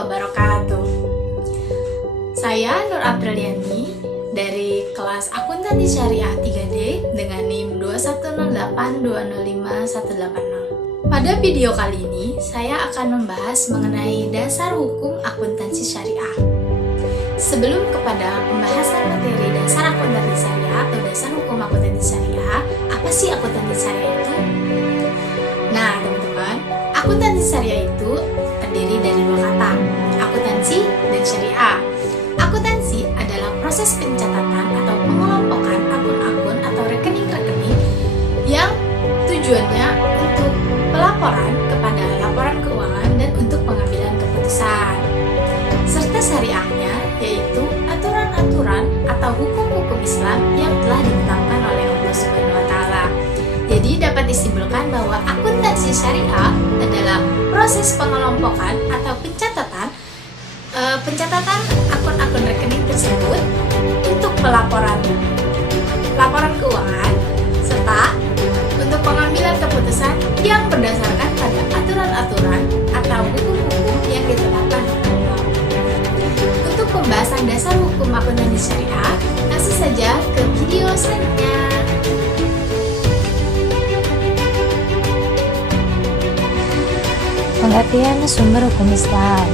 wabarakatuh. Saya Nur Apriliani dari kelas Akuntansi Syariah 3D dengan NIM 2108205 Pada video kali ini, saya akan membahas mengenai dasar hukum akuntansi syariah. Sebelum kepada pembahasan materi dasar akuntansi syariah atau dasar hukum akuntansi syariah, apa sih akuntansi syariah itu? Nah, teman-teman, akuntansi syariah itu terdiri dari dua kata, akuntansi dan syariah. Akuntansi adalah proses pencatatan atau pengelompokan akun-akun atau rekening-rekening yang tujuannya untuk pelaporan kepada laporan keuangan dan untuk pengambilan keputusan. Serta syariahnya yaitu aturan-aturan atau hukum-hukum Islam yang telah ditetapkan oleh Allah Subhanahu wa taala. Jadi dapat disimpulkan bahwa akuntansi syariah adalah proses pengelompokan atau pencatatan akun-akun rekening tersebut untuk laporan keuangan serta untuk pengambilan keputusan yang berdasarkan pada aturan-aturan atau hukum-hukum yang ditetapkan oleh Allah. Untuk pembahasan dasar hukum akuntansi syariah, langsung saja ke video selanjutnya. Pengertian sumber hukum Islam.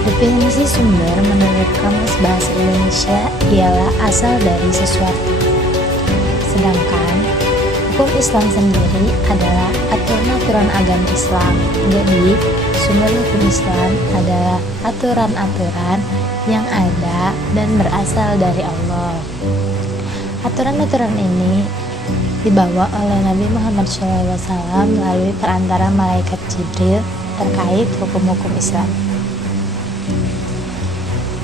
Definisi sumber menurut Kamus Bahasa Indonesia ialah asal dari sesuatu. Sedangkan hukum Islam sendiri adalah aturan-aturan agama Islam. Jadi, sumber hukum Islam adalah aturan-aturan yang ada dan berasal dari Allah. Aturan-aturan ini dibawa oleh Nabi Muhammad SAW melalui perantara malaikat Jibril terkait hukum-hukum Islam.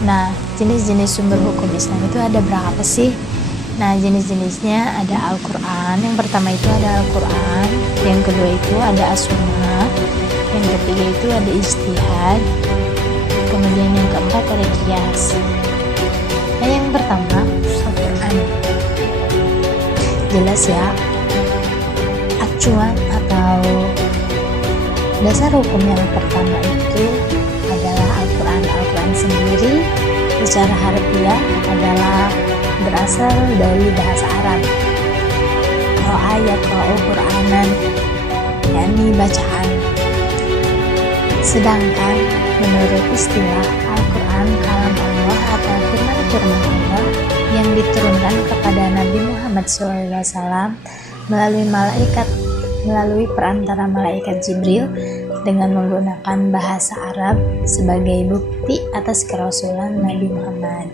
Nah, jenis-jenis sumber hukum Islam itu ada berapa sih? Nah, jenis-jenisnya ada Al-Quran. Yang pertama itu ada Al-Quran, yang kedua itu ada As-Sunnah, yang ketiga itu ada Ijtihad, kemudian yang keempat ada Qiyas. Nah, yang pertama Al-Quran. Jelas ya, acuan atau dasar hukum yang pertama itu adalah Al-Quran. Al-Quran sendiri secara harfiah adalah berasal dari bahasa Arab. Kalau ayat atau Quranan yakni bacaan. Sedangkan menurut istilah Al-Quran kalam Allah atau firman-firman Allah yang diturunkan kepada Nabi Muhammad SAW melalui perantara malaikat Jibril dengan menggunakan bahasa Arab sebagai bukti atas kerasulan Nabi Muhammad.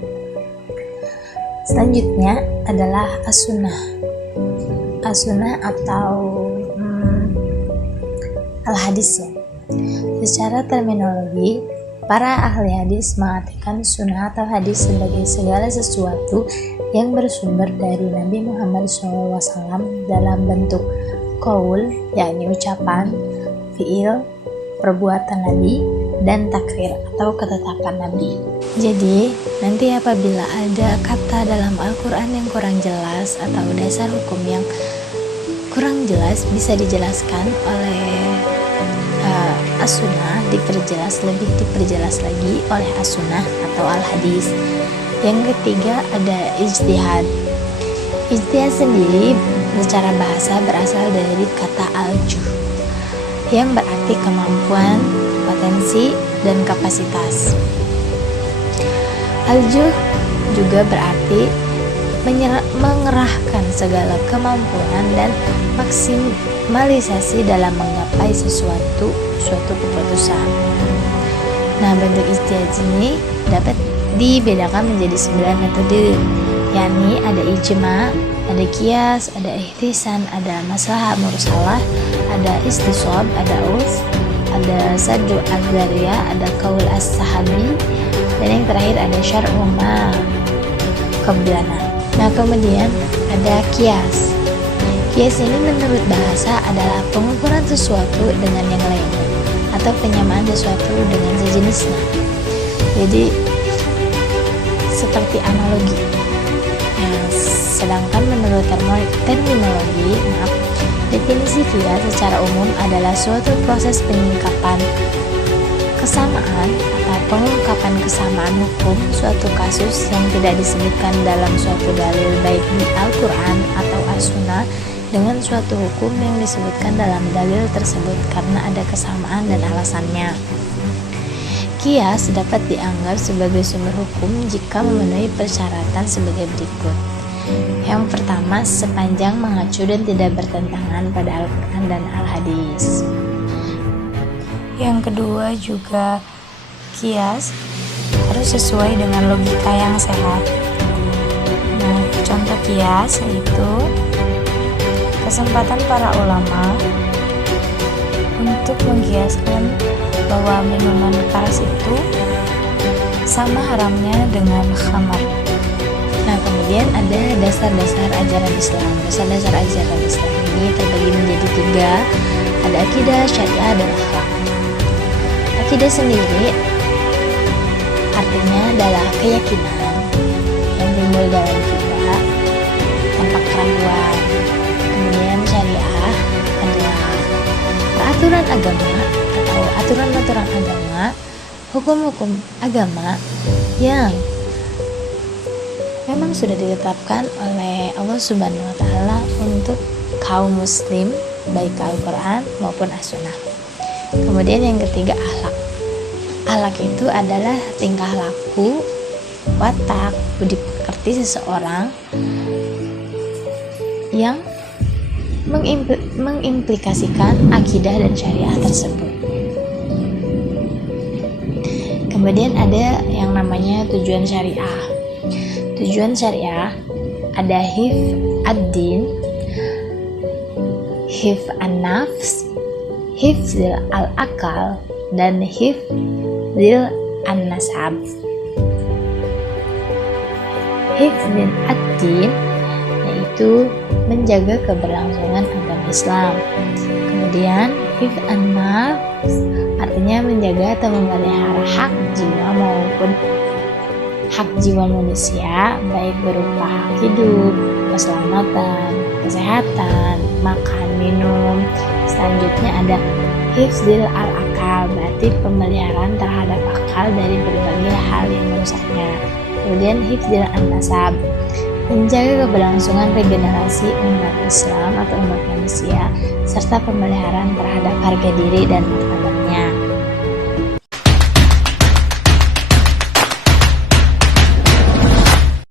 Selanjutnya adalah As-Sunnah. As-Sunnah atau Al-Hadis ya. Secara terminologi, para ahli hadis mengartikan sunnah atau hadis sebagai segala sesuatu yang bersumber dari Nabi Muhammad SAW dalam bentuk qaul, yakni ucapan, fiil, perbuatan Nabi, dan takrir atau ketetapan Nabi. Jadi, nanti apabila ada kata dalam Al-Quran yang kurang jelas atau dasar hukum yang kurang jelas, bisa dijelaskan oleh As-Sunnah, lebih diperjelas lagi oleh As-Sunnah atau Al-Hadis. Yang ketiga ada Ijtihad. Ijtihad sendiri secara bahasa berasal dari kata al-juh yang berarti kemampuan, potensi, dan kapasitas. Al-juh juga berarti mengerahkan segala kemampuan dan maksimalisasi dalam menggapai suatu keputusan. Nah, bentuk ijtihad ini dapat dibedakan menjadi 9 metode, yakni ada ijma, ada qiyas, ada ihtisan, ada maslahah mursalah, ada istisab, ada urf, ada saddu az-zariyah, ada qaul as-sahabi, dan yang terakhir ada syar'u ma qablana. Nah, kemudian ada qiyas. Qiyas ini menurut bahasa adalah pengukuran sesuatu dengan yang lainnya atau penyamaan sesuatu dengan sejenisnya. Jadi seperti analogi. Nah, sedangkan menurut terminologi, definisi qiyas secara umum adalah suatu proses penyingkapan Kesamaan atau pengungkapan kesamaan hukum suatu kasus yang tidak disebutkan dalam suatu dalil baik di Al-Quran atau As-Sunnah dengan suatu hukum yang disebutkan dalam dalil tersebut karena ada kesamaan dan alasannya. Kias dapat dianggap sebagai sumber hukum jika memenuhi persyaratan sebagai berikut. Yang pertama, sepanjang mengacu dan tidak bertentangan pada Al-Quran dan Al-Hadis. Yang kedua juga, kias harus sesuai dengan logika yang sehat. Nah, contoh kias yaitu kesempatan para ulama untuk mengkiaskan bahwa minuman keras itu sama haramnya dengan khamar. Nah, kemudian ada dasar-dasar ajaran Islam. Dasar-dasar ajaran Islam ini terbagi menjadi 3. Ada akidah, syariah, dan akhlak. Akidah sendiri artinya adalah keyakinan yang timbul dalam kita tanpa keraguan. Kemudian syariah adalah peraturan agama atau aturan-aturan agama, hukum-hukum agama yang memang sudah ditetapkan oleh Allah Subhanahu wa Ta'ala untuk kaum muslim baik Al-Quran maupun As-Sunnah. Kemudian yang ketiga, akhlak. Akhlak itu adalah tingkah laku, watak, budi pekerti seseorang yang mengimplikasikan akidah dan syariah tersebut. Kemudian ada yang namanya tujuan syariah. Tujuan syariah ada hifz ad-din, hifz an-nafs, hifzil al-akal, dan hifzil an-nasab. Hifzil ad-din yaitu menjaga keberlangsungan agama Islam. Kemudian hifz an-nafs artinya menjaga atau memelihara hak jiwa maupun hak jiwa manusia, baik berupa hak hidup, keselamatan, kesehatan, makan, minum. Selanjutnya ada hifzil al-akal, berarti pemeliharaan terhadap akal dari berbagai hal yang merusaknya. Kemudian hifzil an-nasab, menjaga keberlangsungan regenerasi umat Islam atau umat manusia, serta pemeliharaan terhadap harga diri dan martabat